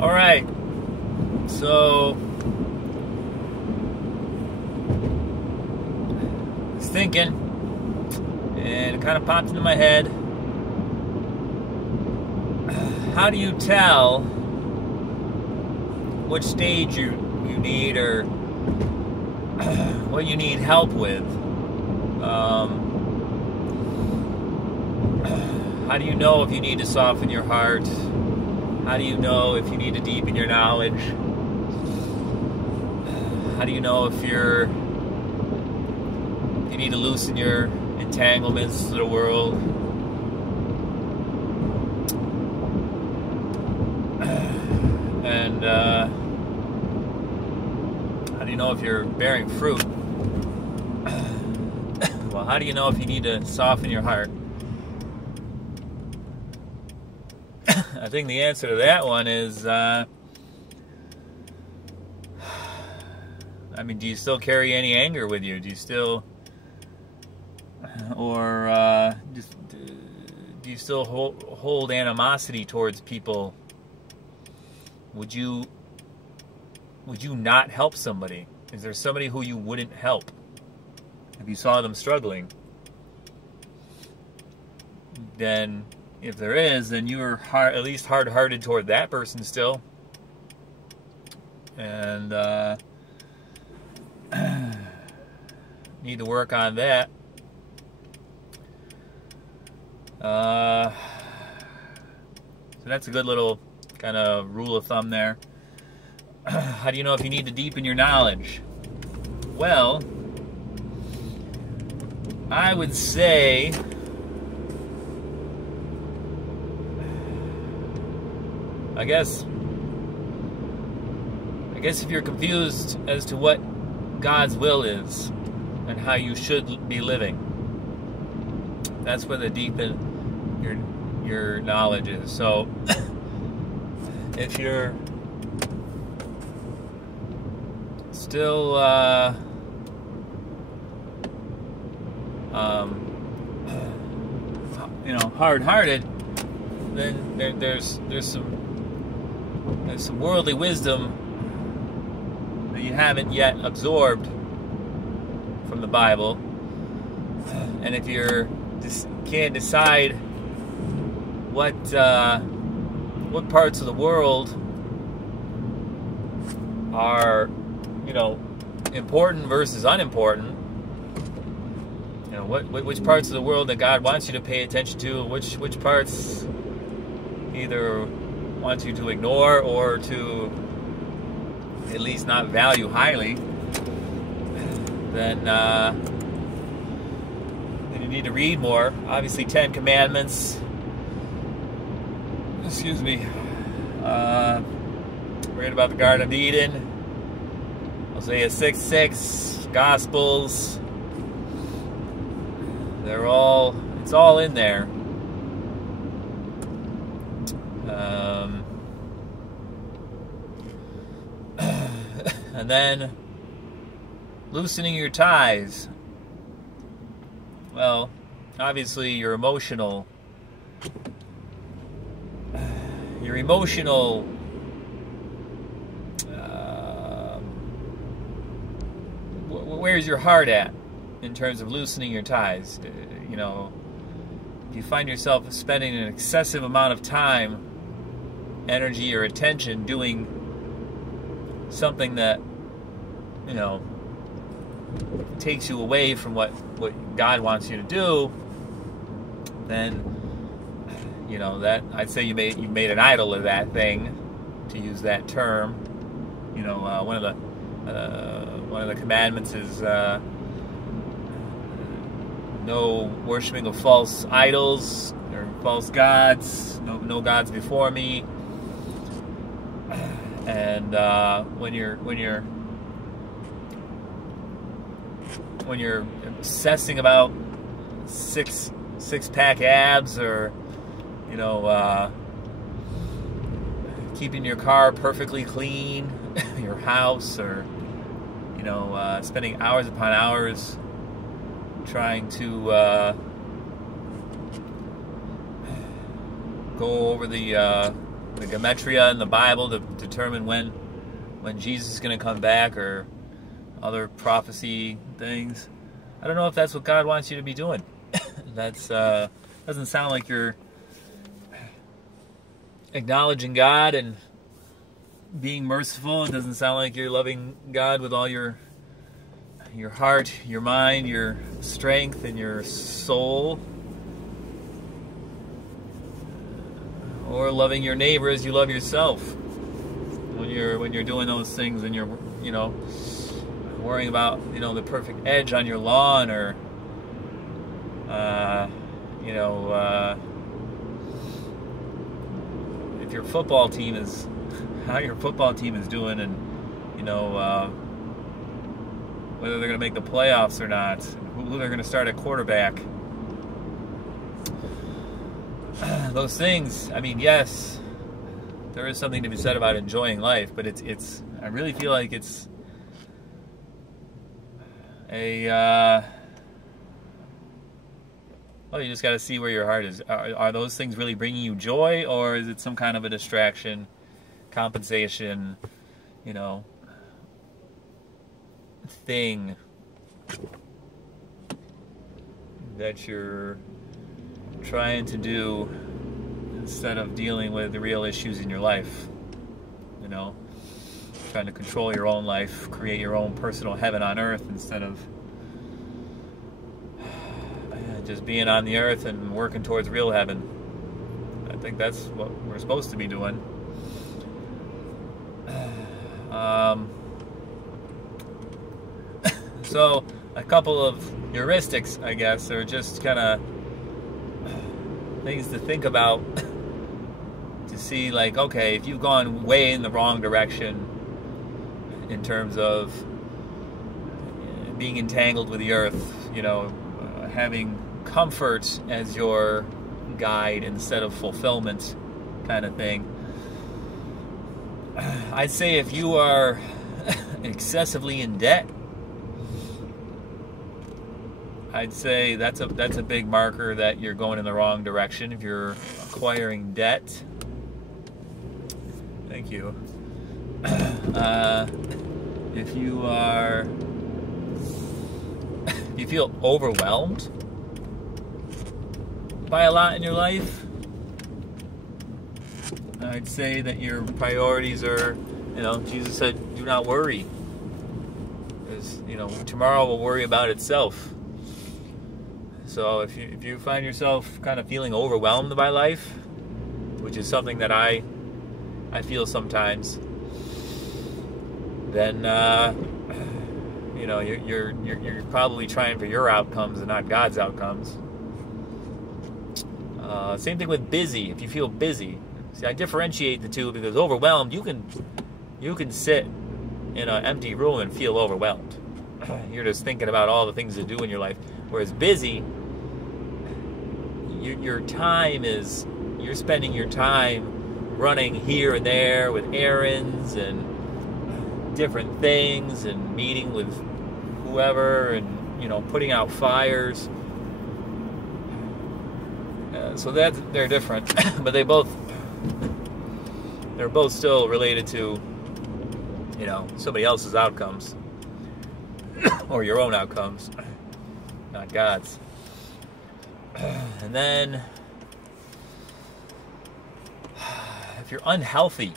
All right. So, I was thinking, and it kind of popped into my head. How do you tell which stage you need, or what you need help with? How do you know if you need to soften your heart? How do you know if you need to deepen your knowledge? How do you know if you need to loosen your entanglements to the world? And how do you know if you're bearing fruit? Well, how do you know if you need to soften your heart? I think the answer to that one is, do you still carry any anger with you? Do you still, or do you still hold animosity towards people? Would you not help somebody? Is there somebody who you wouldn't help if you saw them struggling? Then, if there is, then you are at least hard-hearted toward that person still. And need to work on that. So that's a good little kind of rule of thumb there. How do you know if you need to deepen your knowledge? Well, I would say I guess if you're confused as to what God's will is and how you should be living, that's where the deepen your knowledge is. So if you're still hard-hearted, then there's some worldly wisdom that you haven't yet absorbed from the Bible. And if you're just can't decide what parts of the world are, important versus unimportant, which parts of the world that God wants you to pay attention to, and which parts either wants you to ignore or to at least not value highly, then you need to read more. Obviously, 10 Commandments. Excuse me. Read about the Garden of Eden. Hosea 6:6. Gospels. It's all in there. And then loosening your ties. Well, obviously your emotional where's your heart at in terms of loosening your ties? You find yourself spending an excessive amount of time, energy, or attention doing something that takes you away from what God wants you to do, then that I'd say you made an idol of that thing, to use that term. One of the commandments is no worshiping of false idols or false gods. No gods before me. And when you're obsessing about six-pack abs, or keeping your car perfectly clean, your house, or spending hours upon hours trying to go over the the gematria in the Bible to determine when Jesus is going to come back, or other prophecy things. I don't know if that's what God wants you to be doing. That's doesn't sound like you're acknowledging God and being merciful. It doesn't sound like you're loving God with all your heart, your mind, your strength, and your soul. Or loving your neighbor as you love yourself. When you're doing those things, and you're worrying about the perfect edge on your lawn, or if your football team is how your football team is doing, and whether they're going to make the playoffs or not, who they're going to start at quarterback. Those things, I mean, yes, there is something to be said about enjoying life, but it's I really feel like it's you just got to see where your heart is. Are those things really bringing you joy, or is it some kind of a distraction, compensation, thing that you're trying to do instead of dealing with the real issues in your life? Trying to control your own life, create your own personal heaven on earth, instead of just being on the earth and working towards real heaven. I think that's what we're supposed to be doing. So a couple of heuristics, I guess, are just kind of things to think about, to see, like, okay, if you've gone way in the wrong direction in terms of being entangled with the earth, having comfort as your guide instead of fulfillment, kind of thing. I'd say if you are excessively in debt, I'd say that's a big marker that you're going in the wrong direction. If you're acquiring debt, thank you. If you feel overwhelmed by a lot in your life, I'd say that your priorities are, Jesus said, do not worry. Because, tomorrow will worry about itself. So if you find yourself kind of feeling overwhelmed by life, which is something that I feel sometimes, then you're probably trying for your outcomes and not God's outcomes. Same thing with busy. If you feel busy, see, I differentiate the two, because overwhelmed, you can sit in an empty room and feel overwhelmed. You're just thinking about all the things to do in your life. Whereas busy, you're spending your time running here and there with errands and different things, and meeting with whoever, and putting out fires. So they're different, but they're both still related to somebody else's outcomes or your own outcomes, not God's. And then if you're unhealthy,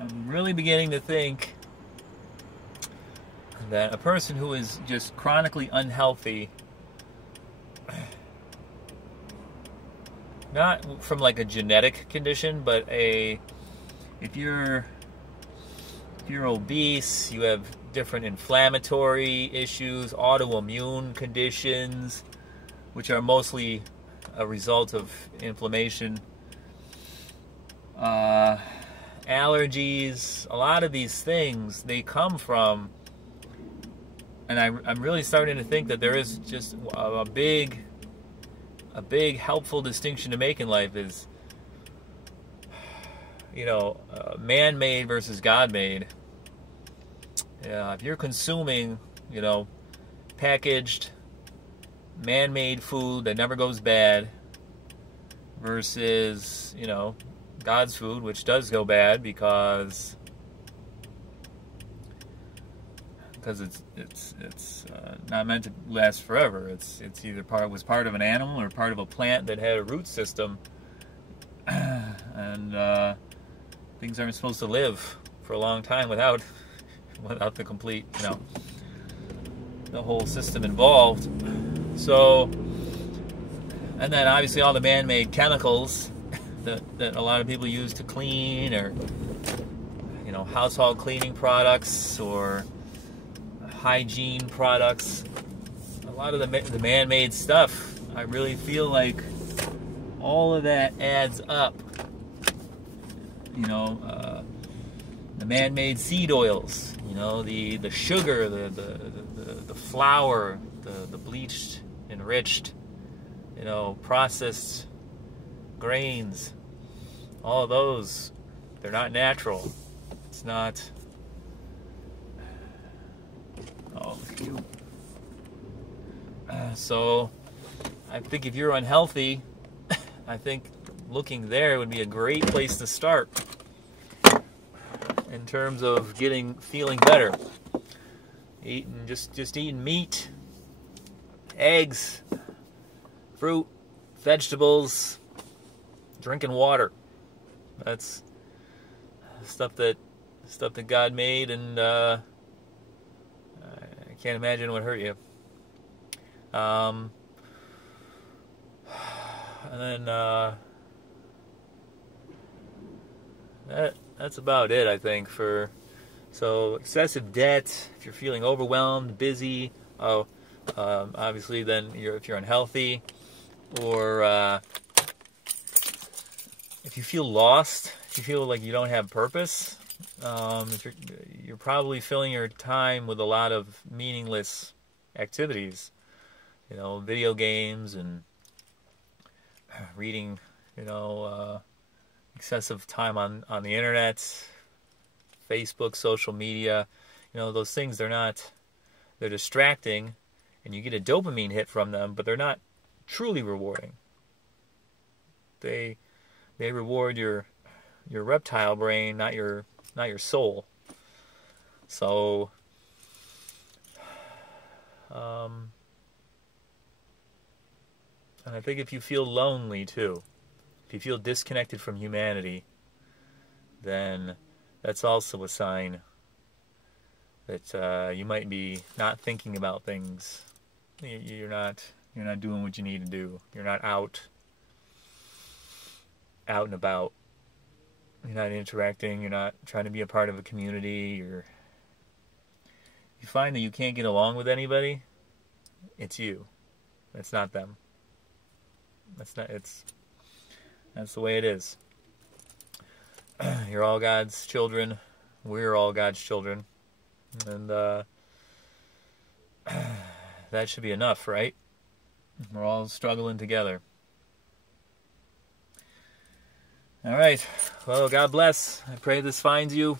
I'm really beginning to think that a person who is just chronically unhealthy, not from like a genetic condition, but if you're obese, you have different inflammatory issues, autoimmune conditions, which are mostly a result of inflammation, allergies, a lot of these things, they come from, and I'm really starting to think that there is just a big helpful distinction to make in life is, man-made versus God-made. If you're consuming, packaged, man-made food that never goes bad, versus, God's food, which does go bad because it's not meant to last forever. It's either was part of an animal or part of a plant that had a root system, and things aren't supposed to live for a long time without the complete, the whole system involved. So, and then obviously all the man-made chemicals that a lot of people use to clean, or household cleaning products or hygiene products. A lot of the man-made stuff, I really feel like all of that adds up. The man-made seed oils, the sugar, the flour, the bleached, enriched, processed grains, all of those, they're not natural. It's not. So I think if you're unhealthy, I think looking there would be a great place to start in terms of feeling better. Just eating meat, eggs, fruit, vegetables, drinking water. That's stuff that God made, and I can't imagine it would hurt you. And then that's about it, I think. So excessive debt, if you're feeling overwhelmed, busy, obviously then if you're unhealthy, or if you feel lost, if you feel like you don't have purpose, if you're probably filling your time with a lot of meaningless activities, video games and reading, excessive time on the internet, Facebook, social media. Those things, they're distracting, and you get a dopamine hit from them, but they're not truly rewarding. They reward your reptile brain, not your soul. So and I think if you feel lonely too, if you feel disconnected from humanity, then that's also a sign that you might be not thinking about things. You're not doing what you need to do. You're not out and about. You're not interacting. You're not trying to be a part of a community. You find that you can't get along with anybody, it's you. It's not them. That's the way it is. You're all God's children. We're all God's children. And that should be enough, right? We're all struggling together. All right. Well, God bless. I pray this finds you.